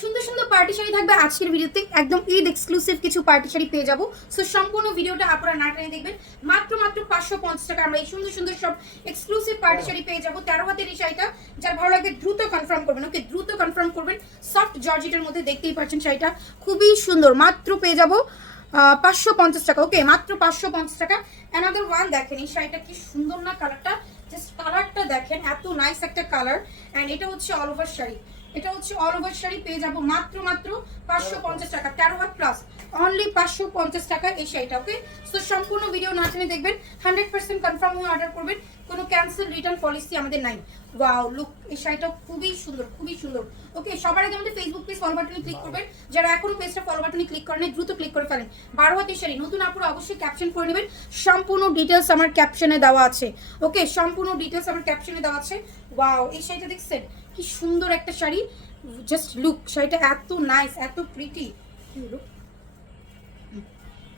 সুন্দর সুন্দর পার্টি শাড়ি থাকবে আজকের ভিডিওতে, একদম ঈদ এক্সক্লুসিভ কিছু পার্টি শাড়ি পেয়ে যাবো। সো সম্পূর্ণ ভিডিওটা আপনারা না টেনে দেখবেন। মাত্র 550 টাকা আমরা এই সুন্দর সুন্দর সব এক্সক্লুসিভ পার্টি শাড়ি পেয়ে যাবো। 13 হাতের এই শাড়িটা যার ভালো লাগবে দ্রুত কনফার্ম করবেন। ওকে, দ্রুত কনফার্ম করবেন। সফট জর্জেটের মধ্যে দেখতেই পাচ্ছেন শাড়িটা খুবই সুন্দর। মাত্র পেয়ে যাবো 550 টাকা। ওকে, মাত্র 550 টাকা। অ্যানাদার ওয়ান দেখেন, এই শাড়িটা কি সুন্দর না, কালারটা জাস্ট কালারটা দেখেন, এত নাইস একটা কালার। অ্যান্ড এটা হচ্ছে অল ওভার শাড়ি, এটা হচ্ছে অল ওভার শাড়ি পেয়ে যাবো মাত্র 550 টাকা। 13 হাত প্লাস, অনলি 550 টাকা এই শাড়িটা। ওকে, সো সম্পূর্ণ ভিডিও না টেনে দেখবেন, 100% কনফার্ম হয়ে অর্ডার করবেন। কোনো ক্যান্সেল রিটার্ন পলিসি আমাদের নাই। ওয়াও, লুক, এই শাড়িটা খুবই সুন্দর, খুবই সুন্দর। ওকে, সবার আগে আমাদের ফেসবুক পেজ ফলো বাটনে ক্লিক করবেন। যারা এখনো পেজটা ফলো বাটনে ক্লিক করেন দ্রুত ক্লিক করে ফেলেন। 12 হাতের শাড়ি, নতুন আপুরা অবশ্যই ক্যাপশন করে নেবেন। সম্পূর্ণ ডিটেলস আমার ক্যাপশনে দেওয়া আছে। ওকে, সম্পূর্ণ ডিটেলস আমার ক্যাপশনে দেওয়া আছে। ওয়াও, এই শাড়িটা দেখছেন কি সুন্দর একটা শাড়ি। জাস্ট লুক, শাড়িটা এত নাইস, এত প্রিটি।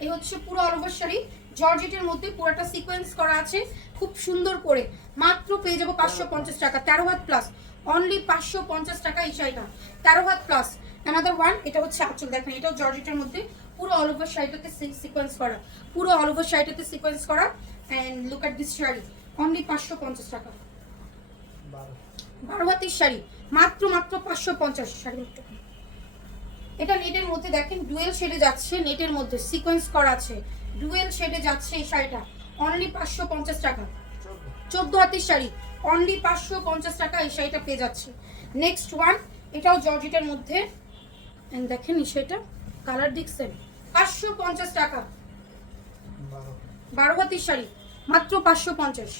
এই হচ্ছে পুরো অল ওভার শাড়ি, জর্জেটের মধ্যে পুরোটা সিকোয়েন্স করা আছে খুব সুন্দর করে। মাত্র পেয়ে যাবো 550 টাকা। 13 হাত প্লাস, অনলি 550 টাকা এই শাড়িটা। 13 হাত প্লাস। অ্যানাদার ওয়ান, এটা হচ্ছে আঁচল দেখেন, এটাও জর্জেটের মধ্যে পুরো অল ওভার শাড়িটাতে সিকোয়েন্স করা, পুরো অল ওভার শাড়িটাতে সিকোয়েন্স করা। And look at this sari, only 550 টাকা। 12 হাতের শাড়ি, মাত্র 550 শাড়ি। এটা নেটের মধ্যে দেখেন ডুয়েল শেডে যাচ্ছে, নেটের মধ্যে সিকোয়েন্স করা আছে, ডুয়েল শেডে যাচ্ছে এই শাড়িটা। অনলি 550 টাকা। 14 হাতের শাড়ি, অনলি 550 টাকা এই শাড়িটা পেয়ে যাচ্ছে। নেক্সট ওয়ান, এটাও জর্জেটের মধ্যে। দেখেন এই শাড়িটা কালার দেখছেন, 550 টাকা। 12 হাতের শাড়ি, মাত্র 550।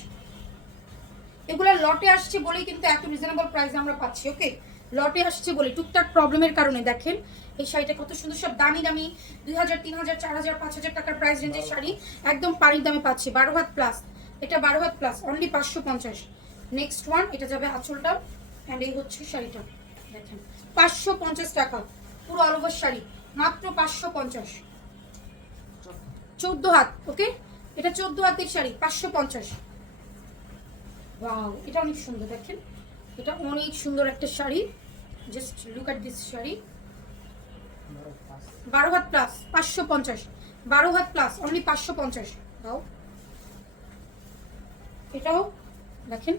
এগুলা লটে আসছে বলেই কিন্তু এত রিজনেবল প্রাইসে আমরা পাচ্ছি। ওকে, লটে আসছে বলে, টুকটাক প্রবলেমের কারণে। দেখেন এই শাড়িটা কত সুন্দর, সব দামি দামি 2000, 3000, 4000, 5000 টাকার প্রাইস রেঞ্জের শাড়ি একদম পানির দামে পাচ্ছি। 12 হাত প্লাস, এটা 12 had plus, only 550। Next one, এটা যাবে আঁচলটা। অ্যান্ড এই হচ্ছে শাড়িটা দেখেন, 550 টাকা পুরো অল ওভার শাড়ি, মাত্র 550। 14 হাত। ওকে, এটা 14 হাতের শাড়ি, 550। ওয়াও, এটা অনেক সুন্দর দেখেন, এটা অনেক সুন্দর একটা sari. Just look at this sari. 12 had plus, 550। 12 had plus, only 550। দাও, এটাও দেখেন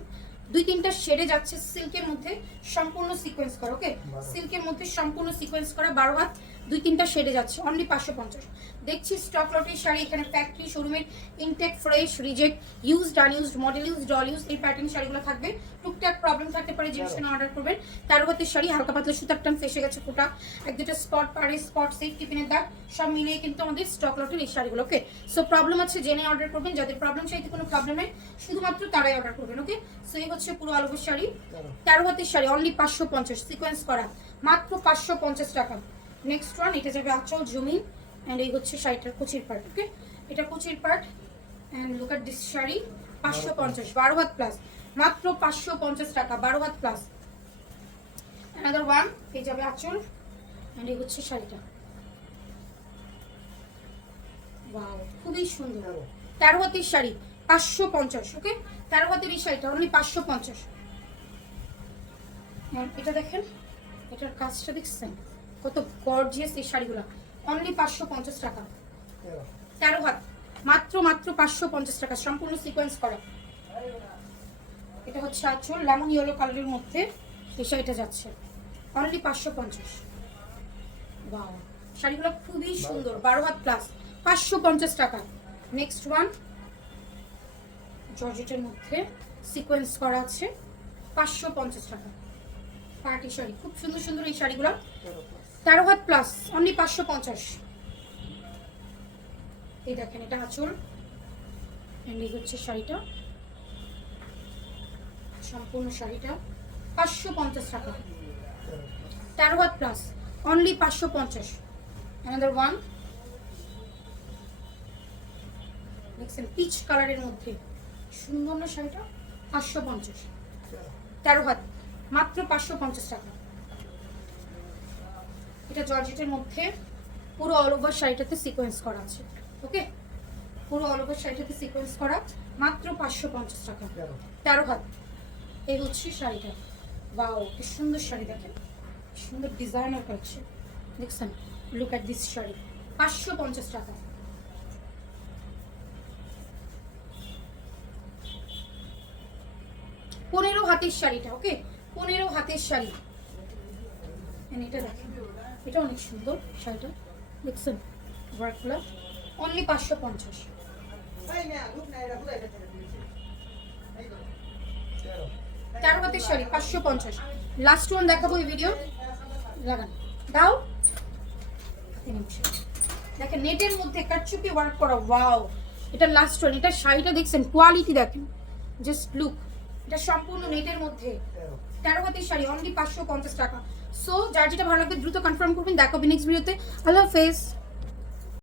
2-3টা শেডে যাচ্ছে, সিল্কের মধ্যে সম্পূর্ণ সিকোয়েন্স করা। ওকে, সিল্কের মধ্যে সম্পূর্ণ সিকোয়েন্স করা, 12 হাত, 2-3টা শেডে যাচ্ছে, অনলি 550। দেখছি স্টক লটের শাড়ি, এখানে ফ্যাক্টরি শোরুমের intake, fresh, reject, used, unused, model use, doll use, এই প্যাটার্ন শাড়িগুলো থাকবে। টুকটাক প্রবলেম থাকতে পারে, জিনিসটা অর্ডার করবেন। 13 হাতের শাড়ি, হালকা পাতলা সুতার টান ফেসে গেছে, ফোটা 1-2টা স্পট, পাড়ে স্পট, সেফটি পিনের দাগ, সব মিলিয়ে কিন্তু আমাদের স্টক লটের এই শাড়িগুলো। ওকে, সো প্রবলেম আছে জেনে অর্ডার করবেন। যাদের প্রবলেম চাইতে কোনো প্রবলেম নেই, শুধুমাত্র তারাই অর্ডার করবেন। ওকে, সো এই হচ্ছে পুরো অল ওভার শাড়ি, 13 হাতের শাড়ি, অনলি 550, সিকোয়েন্স করা, মাত্র 550 টাকা। নেক্সট ওয়ান, এটা যাবে আঁচল জমিন। অ্যান্ড এই হচ্ছে শাড়িটার কুচির পার্ট। ওকে, এটা কুচির part. And look at this sari, 550, 12 had plus, মাত্র 550 টাকা, 12 হাত প্লাস। অ্যানাদার ওয়ান, এই যাবে আঁচল। অ্যান্ড এই হচ্ছে শাড়িটা। ওয়াও, খুবই সুন্দর। 13 হাতের শাড়ি, 550। ওকে, 13 হাতের এই শাড়িটা অনলি 550। এটা দেখেন, এটার কাজটা দেখছেন কত গর্জিয়াস এই শাড়িগুলো, অনলি 550 টাকা। 13 হাত, মাত্র 550 টাকা, সম্পূর্ণ সিকোয়েন্স করা। এটা হচ্ছে আঁচল, লেমন ইয়েলো কালারের মধ্যে এই শাড়িটা যাচ্ছে, অনলি 550। ওয়াও, শাড়িগুলো খুবই সুন্দর, 12 হাত প্লাস, 550 টাকা। নেক্সট ওয়ান, জর্জেটের মধ্যে সিকোয়েন্স করা আছে, 550 টাকা। পার্টি শাড়ি, খুব সুন্দর সুন্দর এই শাড়িগুলো, 13 হাত প্লাস, অনলি 550। এই দেখেন, এটা আঁচল। এই হচ্ছে শাড়িটা, সম্পূর্ণ শাড়িটা 550 টাকা। 13 had plus, only 550। Another one, দেখছেন পিচ কালারের মধ্যে সুন্দর না শাড়িটা, 550। 13 হাত, মাত্র 550 টাকা। এটা জর্জেটের মধ্যে পুরো অল ওভার শাড়িটাতে সিকোয়েন্স করা আছে। ওকে, পুরো অল ওভার শাড়িটাতে সিকোয়েন্স করা, মাত্র 550 টাকা। 13 হাত, এই হচ্ছে শাড়িটা। ওয়াও, কি সুন্দর শাড়ি দেখেন, সুন্দর ডিজাইনার কালেকশন দেখছেন, লুক অ্যাট দিস শাড়ি 550 টাকা। পনেরো হাতের শাড়িটা, ওকে 15 হাতের শাড়ি। এটা দেখেন, এটা অনেক সুন্দর শাড়িটা দেখছেন, ওয়ার্কগুলো অনলি 550। 13 হাতের শাড়ি 550। লাস্ট ওয়ান দেখাবো এই ভিডিও, লাগান দাও। দেখেন নেটের মধ্যে কাটচুপি ওয়ার্ক করা, ওয়াও এটা লাস্ট ওয়ান। এটা শাড়িটা দেখছেন, কোয়ালিটি দেখেন, জাস্ট লুক। এটা সম্পূর্ণ নেটের মধ্যে 13 হাতের শাড়ি, অনলি 550 টাকা। সো যার যেটা ভালো লাগবে দ্রুত কনফার্ম করবেন। দেখাবো নেক্সট ভিডিওতে। আল্লাহ হাফেজ।